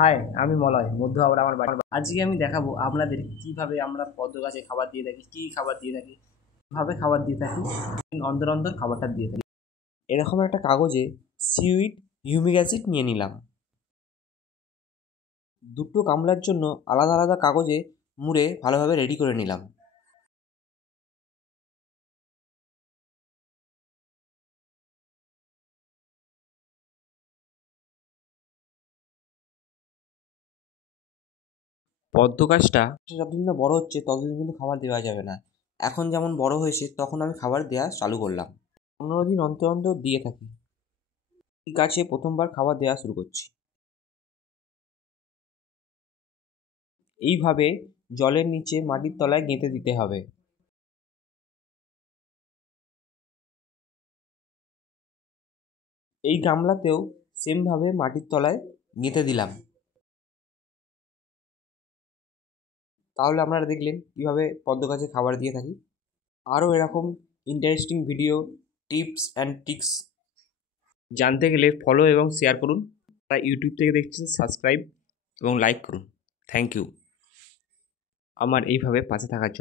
High, আমি মলয়, মধ্য হাওড়া আমার বাড়ি। আজকে আমি দেখাবো আপনাদের কিভাবে আমরা পদ্ম গাছে খাবার দিয়ে থাকি, কি খাবার দিয়ে থাকি, কিভাবে খাবার দিয়ে থাকি, অন্তর অন্তর খাবারটা দিয়ে থাকি। এরকম একটা কাগজে সিউইড হিউমিক অ্যাসিড নিয়ে নিলাম। দুটো গামলার জন্য আলাদা আলাদা কাগজে মুড়ে ভালোভাবে রেডি করে নিলাম। পদ্ম গাছটা যতদিন না বড় হচ্ছে ততদিন কিন্তু খাবার দেওয়া যাবে না। এখন যেমন বড় হয়েছে তখন আমি খাবার দেওয়া চালু করলাম। 15 দিন অন্তর অন্তর দিয়ে থাকি। এই গাছে প্রথমবার খাবার দেওয়া শুরু করছি। এইভাবে জলের নিচে মাটির তলায় গেঁথে দিতে হবে। এই গামলাতেও সেমভাবে মাটির তলায় গেঁথে দিলাম। তাহলে আপনারা দেখলেন কীভাবে পদ্ম গাছে খাবার দিয়ে থাকি। আরও এরকম interesting video, tips and tricks জানতে গেলে ফলো এবং শেয়ার করুন। তাই ইউটিউব থেকে দেখছেন সাবস্ক্রাইব এবং লাইক করুন। থ্যাংক ইউ আমার এইভাবে পাশে থাকার জন্য।